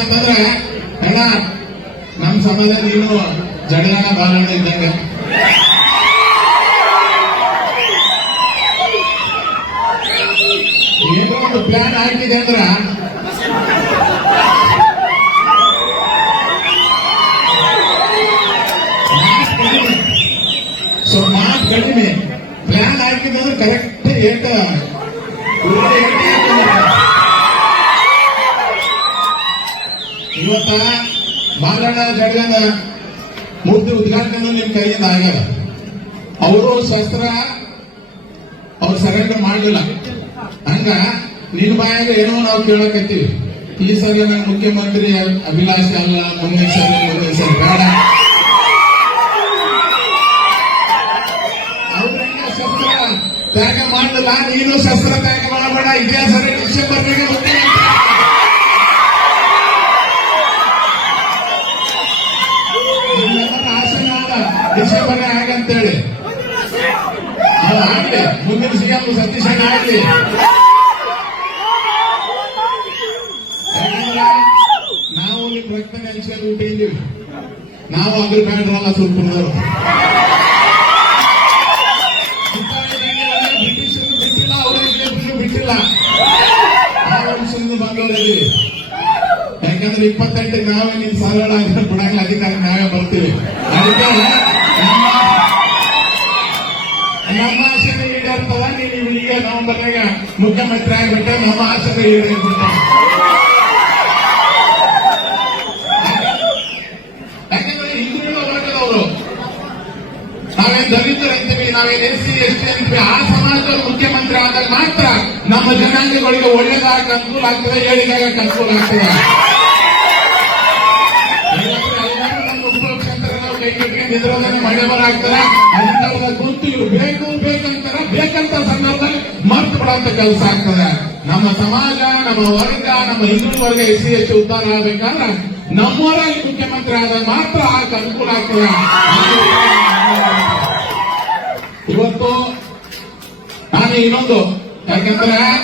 ಅಂತಂದ್ರೆ ಅಣ್ಣ ನಮ್ ಸಮಾಜ ನೀನು ಜಗಳನ ಬಾಲಣ್ಣ ಇದ್ದಂಗ. ಏನೋ ಒಂದು ಪ್ಲಾನ್ ಆಗಿದೆ ಅಂದ್ರ ಮಾತು ಕಡಿಮೆ, ಪ್ಲಾನ್ ಆಗಿದೆ ಅಂದ್ರೆ ಕರೆಕ್ಟ್ ಏಟ ಇವತ್ತ ಬಾಲಣ್ಣ ಜಡಗನ ಮೂರ್ತಿ ಉದ್ಘಾಟನೆ ನಿಮ್ ಕೈಯಿಂದ ಆಗಲ್ಲ. ಅವರು ಶಸ್ತ್ರ ಅವ್ರು ಸರೆಂಡರ್ ಮಾಡಲಿಲ್ಲ. ಹಂಗ ನಿನ್ ಬಾಯಾಗ ಏನೋ ನಾವು ಕೇಳಕತ್ತೀವಿ. ಈ ಸಲ ನಾನು ಮುಖ್ಯಮಂತ್ರಿ ಅಭಿಲಾಷೆ ಅಲ್ಲ, ಮುಂದಿನ ಸಲ ಬೇಡ. ಅವ್ರೆಲ್ಲ ಶಸ್ತ್ರ ತ್ಯಾಗ ಮಾಡಲಿಲ್ಲ, ನೀನು ಶಸ್ತ್ರ ತ್ಯಾಗ ಮಾಡಬೇಡ. ಇದೇ ಸರಿ ಡಿಸೆಂಬರ್ಗೆ ಡಿಸೆಂಬರ್ ಆಗಂತೇಳಿ ಅದು ಆಗ್ಲಿ. ಮುಂದಿನ ಸಿಎಂ ಸತೀಶ್ ಆಗ್ಲಿ. ನಾವು ನಿಮ್ ರಕ್ತ ನೆಲೆಸ್ಕೊಂಡು ಹುಟ್ಟಿದ್ದೀವಿ. ನಾವು ಅದ್ರ ಬ್ಯಾಡ್ರಲ್ಲ ಸುಲ್ಪುರದವರು. ಬ್ರಿಟಿಷರು ಬಿಟ್ಟಿಲ್ಲ, ಅವರಿಗೆ ಬಿಟ್ಟಿಲ್ಲ. ಆ ವಂಶದಿಂದ ಬಂದವರಲ್ಲಿ ಯಾಕಂದ್ರೆ 28ಕ್ಕೆ ನಾವೇ ನಿಮ್ ಸರಳ ಬಿಡಂಗಿಲ್ಲ, ಅಧಿಕಾರ ನಾವೇ ಬರ್ತೀವಿ. ಅದಕ್ಕೆ ನಮ್ಮ ಆಸೆನೇ ಈಡೇರ್ತವ. ನೀವು ಈಗ ನವೆಂಬರ್ನಾಗ ಮುಖ್ಯಮಂತ್ರಿ ಆಗ್ಬಿಟ್ರೆ ನಮ್ಮ ಆಸೆನೇ ಈಡೇರ್ಬಿಡ್ತಾವ. ಯಾಕಂದ್ರೆ ಹಿಂದುಳಿದ ವರ್ಗದವರು ನಾವೇನ್ ದಲಿತರು ಅಂತೀವಿ, ನಾವೇನ್ SC ST ಅಂತೀವಿ. ಆ ಸಮಾಜದವರು ಮುಖ್ಯಮಂತ್ರಿ ಆದಾಗ ಮಾತ್ರ ನಮ್ಮ ಜನಾಂಗಗಳಿಗೆ ಒಳ್ಳೇದಾಗ ಅನುಕೂಲ ಆಗ್ತದೆ, ಏಳಿಗೆಗೆ ಅನುಕೂಲ ಆಗ್ತದೆ. ಮಳೆ ಬರಾಗ್ತದೆ, ಅಂಥವ್ರ ಗುರುತು ಇವ್ರು ಬೇಕು ಬೇಕಂತಾರ, ಬೇಕಂತ ಸಂದರ್ಭದಲ್ಲಿ ಮರ್ತು ಬಿಡುವಂತ ಕೆಲಸ ಆಗ್ತದೆ. ನಮ್ಮ ಸಮಾಜ, ನಮ್ಮ ವರ್ಗ, ನಮ್ಮ ಹಿಂದುಳಿದ ವರ್ಗ SC ST ಉದ್ಧಾರ ಆಗ್ಬೇಕಾದ್ರೆ ನಮ್ಮವರಾಗಿ ಮುಖ್ಯಮಂತ್ರಿ ಆದಾಗ ಮಾತ್ರ ಅನುಕೂಲ ಆಗ್ತದೆ. ಇವತ್ತು ನಾನು ಇನ್ನೊಂದು ಯಾಕಂದ್ರೆ